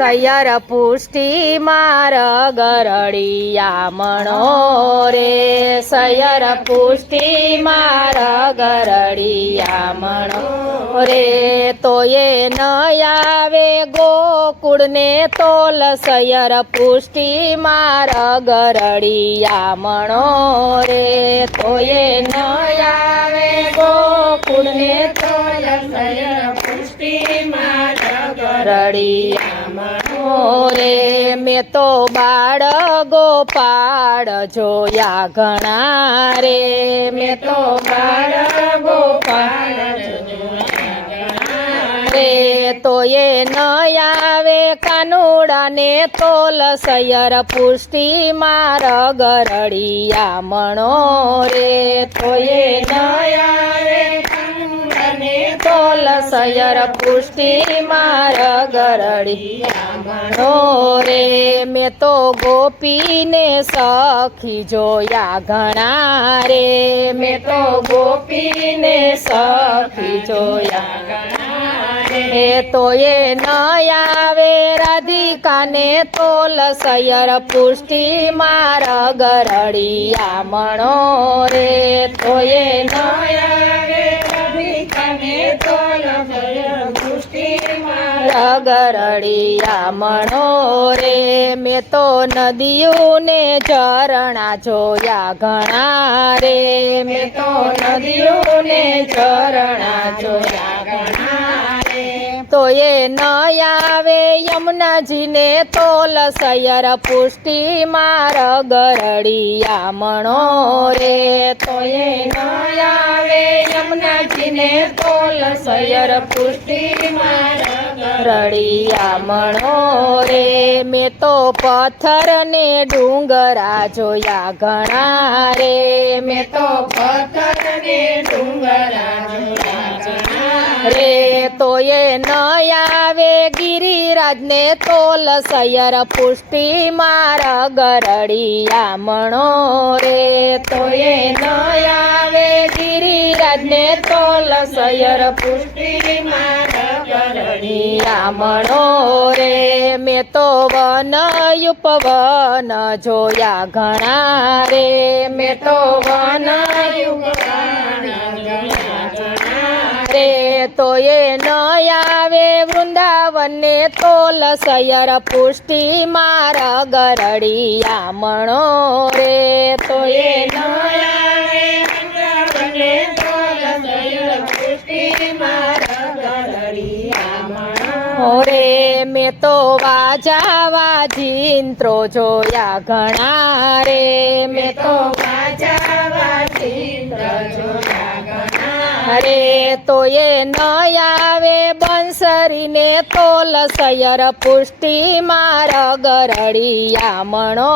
સૈયર પુષ્ટિ માર ગરડિયા મણો રે સૈયર પુષ્ટિ માર ગરડિયા મણો રે તોય ન આવે ગોકુળને તોલ સૈયર પુષ્ટિ માર ગરડિયા મણો રે તોય ન આવે ગોકુળને તોલ સૈયર પુષ્ટિ માર ગરડિયા મણો રે મેં તો બાળ ગોપાળ જોયા ઘણા રે મેં તો બાળ ગોપાળ રે તોય ન આવે કાનુડાને તોલ સૈયર પુષ્ટિ માર ગરડિયા મણો રે તોય ન આવે કાનુડાને તોલ સૈયર પુષ્ટિ માર ગરડિયા મણો રે મેં તો ગોપીને સખી જોયા ઘણા રે મેં તો ગોપીને સખી જોયા ઘણા રે તોય ન આવે રાધિકાને તોલ સૈયર પુષ્ટિ માર ગરડિયા મણો રે તોય ન આવે રાધિકાને તોલ સૈયર પુષ્ટિ માર ગરડિયા મણો રે મેં તો નદીઓને ઝરણા જોયા ઘણા રે મેં તો નદીઓને ઝરણા જોયા ઘણા રે તોય ન આવે યમુનાજીને તોલ સૈયર પુષ્ટિ માર ગરડિયા મણો રે તોય ન આવે યમુનાજીને તોલ સૈયર પુષ્ટિ માર ગરડિયા મણો રે મેં તો પથ્થર ને ડુંગરા જોયા ઘણા રે મેં તો પથ્થર ને ડુંગરા જોયા ઘણા રે તોય ન આવે ગિરિરાજને તોલ સૈયર પુષ્ટિ માર ગરડિયા મણો રે તોય ન આવે ગિરિરાજને તોલ સૈયર પુષ્ટિ માર ગરડિયા મણો રે મેં તો વન ઉપવન જોયા ઘણા રે મેં તો વન ઉપવન જોયા ઘણા રે તોય ન આવે વૃંદાવનને તોલ સૈયર પુષ્ટિ માર ગરડિયા મણો રે તોય ન આવે વૃંદાવનને તોલ સૈયર પુષ્ટિ માર ગરડિયા મણો રે મેં તો વાજા વાજિંત્રો જોયા ઘણા રે મેં તો વાજા વાજિંત્રો જોયા ઘણા રે તોય ન આવે બંસરીને તોલ સૈયર પુષ્ટિ માર ગરડિયા મણો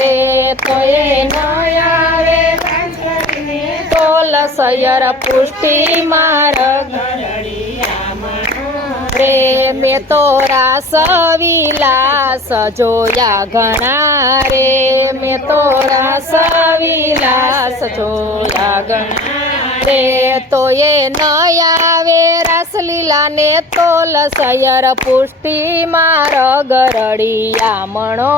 રે તોય ન આવે બંસરીને તોલ સૈયર પુષ્ટિ માર ગરડિયા મણો રે મેં તો રાસ વિલાસ જોયા ઘણા રે મેં તો રાસ વિલાસ જોયા ઘણા રે તોય ન આવે રાસલીલાને તોલ સૈયર પુષ્ટિ માર ગરડિયા મણો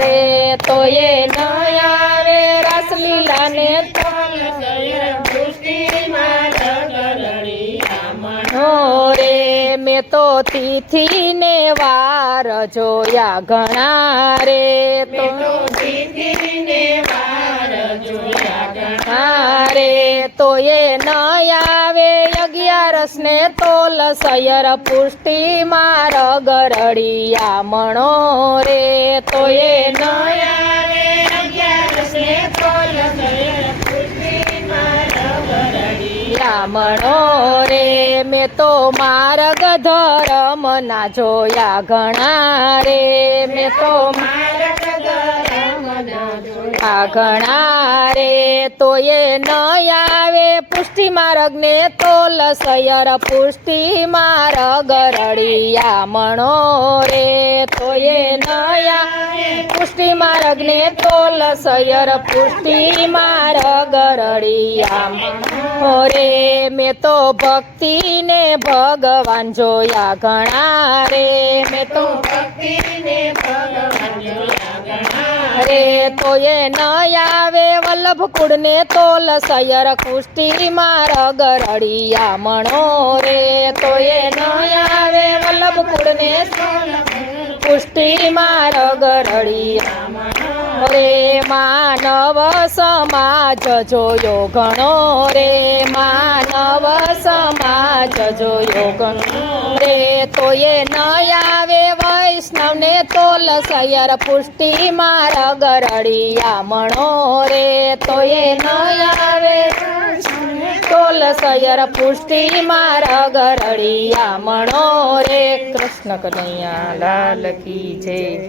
રે તોય ન આવે રાસલીલાને તોલ સૈયર પુષ્ટિ માર ગરડિયા મણો રે મેં તો તિથિને વાર જોયા ઘણા રે તો તિથિને વાર જોયા ઘણા રે તોય ન આવે 11 ને તોલ સૈયર પુષ્ટિ માર ગરડિયા મણો રે તોય ન આવે 11 ને તોલ સૈયર પુષ્ટિ માર ગરડિયા મણો રે મેં તો માર્ગ ધર્મના જોયા ઘણા રે મેં તો માર્ગ ધર્મના જોયા ઘણા રે તોય ન આવે પુષ્ટિ માર્ગને તોલ સૈયર પુષ્ટિ માર ગરડિયા મણો રે તોય ન આવે પુષ્ટિ માર્ગને તોલ સયર પુષ્ટિ માર્ગ રળિયા રે મેં તો ભક્તિને ભગવાન જોયા ઘણા રે મેં તો ભક્તિને ભગવાન જોયા ઘણા રે તો એ ન આવે વલ્લભ કુળને તોલ સયર પુષ્ટિ માર્ગ રળિયા મણો રે તો એ ન આવે વલ્લભ કુળને પુષ્ટિ માર્ગ રળિયા રે માનવ સમાજ જોયો ઘણો રે માનવ સમાજ જોયો ઘણો રે તો એ ન આવે વૈષ્ણવને તોલ સયર પુષ્ટિ માર્ગ રળિયા મણો રે તો એ ન આવે તોલ સયર પુષ્ટિ માર્ગ રળિયા મણો રે કૃષ્ણ કનૈયા લાલ કી જય.